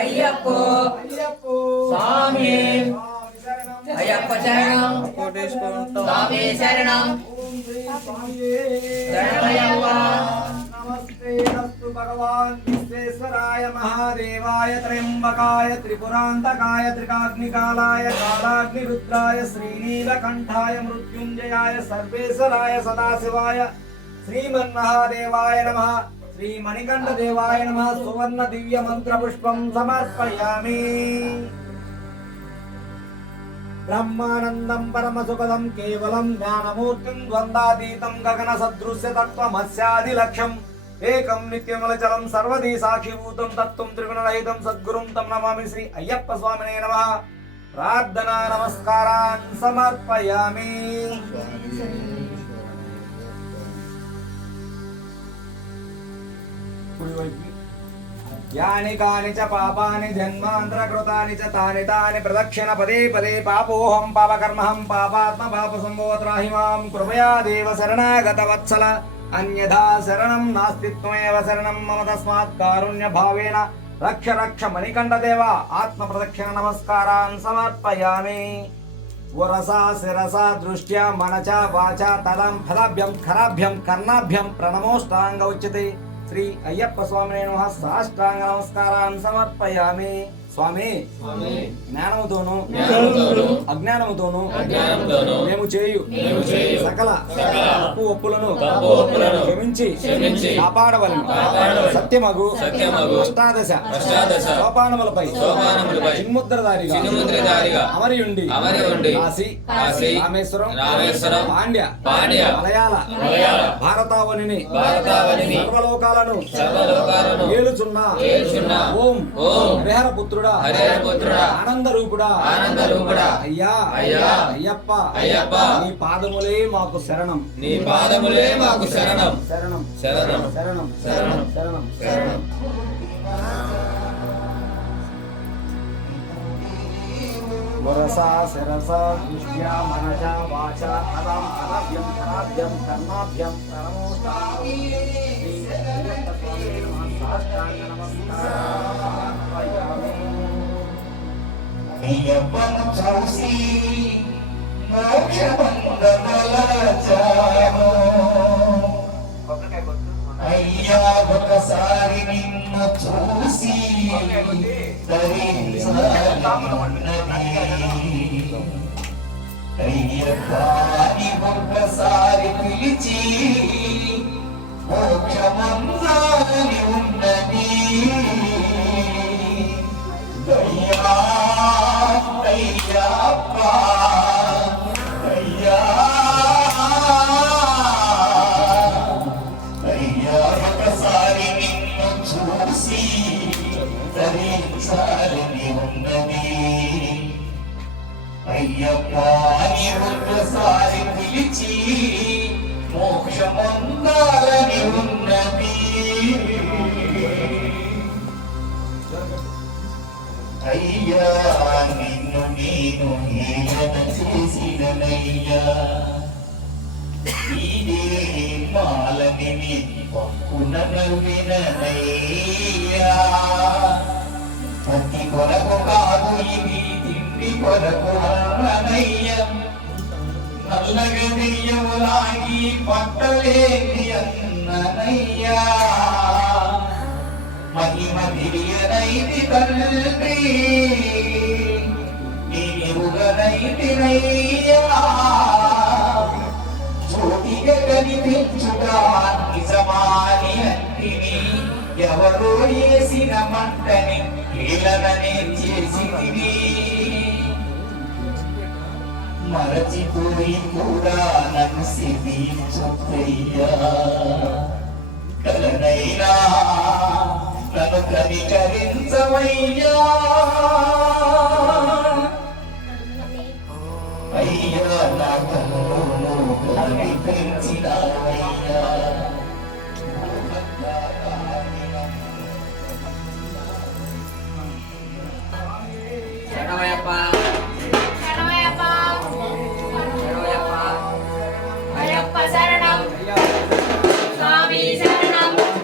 అయ్యప్పో స్వామి అయ్యప్ప శరణం స్వామి శరణం శరణమయ్యప్ప. నమస్తే అస్తు భగవాన్ విశ్వేశ్వరాయ మహాదేవాయ త్ర్యంబకాయ త్రిపురాంతకాయ త్రికాగ్నికాలాయ కాలాగ్నిరుద్రాయ శ్రీనీలకంఠాయ మృత్యుంజయాయ సర్వేశ్వరాయ సదాశివాయ శ్రీమన్మహాదేవాయ నమః. శ్రీమణికంఠ దేవాయ నమః. సువర్ణ దివ్య మంత్ర పుష్పం సమర్పయామి. బ్రహ్మానందం పరమసుఖదం కేవలం జ్ఞానమూర్తిం ద్వందాతీతం గగన సదృశ్య తత్వమస్యాది లక్ష్యం ఏకం నిత్యమలచలం సర్వదీ సాక్షిభూతం తత్వం త్రిగుణరహితం సద్గురుం తం నమామి. శ్రీ అయ్యప్ప స్వామినే నమః. ప్రార్థనా నమస్కారాన్ సమర్పయామి. యాని కాని చ పాపాని జన్మాంతరకృతాని చ తాని తాని ప్రదక్షిణ పదే పదే పాపోహం పాపకర్మహం పాపాత్మ పాప సంభోత్రాహి మాం కృపయా దేవ శరణాగత వత్సల అన్యథా శరణం నాస్తి త్వమేవ శరణం మమ తస్మాత్ కారుణ్య భావేన రక్ష రక్ష మణికంఠ దేవ. ఆత్మ ప్రదక్షిణ నమస్కారాన్ సమర్పయామి. వరసా శిరసా దృష్ట్యా మనచ వాచ తలం ఫలాభ్యం ఖరాభ్యం కర్ణాభ్యం ప్రణమోష్టాంగ ఉచ్యతే. శ్రీ అయ్యప్ప స్వామినే నమః. సాష్టాంగ నమస్కారాన్ని సమర్పయామి. స్వామి జ్ఞానముతోను అజ్ఞానముతోను మేము చేయు సకల తప్పు ఒప్పులను క్షమించి కాపాడవలను. సత్యమగు అష్టాదశ సోపానములపై చిన్ముద్రధారిగా అమరియుండి కాశీ రామేశ్వరం పాండ్య మలయాళ భారతావనిని సర్వలోకాలను ఏలుచున్న ఓం హరిహరపుత్రుడు ఆనంద రూపుడా అయ్యా అయ్యప్ప నీ పాదములే మాకు శరణం. నీ పాదములే మాకు శరణం శరణం శరణం శరణం శరణం శరణం శరణం. వరసా శిరసా దృష్ట్యా మనజా వాచా తదాం ఫలాభ్యం ఖరాభ్యం కర్మాభ్యం ప్రణమోష్టామి. సాష్టాంగ నమస్కారామి. అయ్యప్పను చూసి మోక్షమందమలచాను. అయ్యా ఒకసారి నిన్ను చూసి అయ్యప్పని ఒకసారి పిలిచి మోక్షమందాలని ఉన్నది. అయ్యా అయ్యప్ప అయ్యా అయ్యా ఒకసారి నిన్ను చూసి ధరించాలని ఉన్నది. అయ్యప్ప అని ఒకసారి పిలిచి మోక్షమందాలని ఉన్నది. అయ్యా నిన్ను నేను హేళన చేసిననయ్యా. ఇదే మాలని పక్కున నవ్విననయ్యా. పతి కొరకు కాదు ఇది తిండి కొరకు అన్ననయ్యం. నల్లగా దెయ్యములాగి పట్టలేని అన్ననయ్యా. మహిమ తెలియనైతి తండ్రి నీవుగనైతినయ్యా. జ్యోతిగా కనిపించుట నిజమాని అంటిని ఎవరో వేసిన మంటని హేళననే చేసితివి. మరచిపోయి కూడా నన్ను సిద్ధించుయ్యా. కలనైనా నన్ను కనికరించవయ్యా. అయ్యా నా కన్నును కనికరించినావయ్యా. శరణమయ్యప్ప.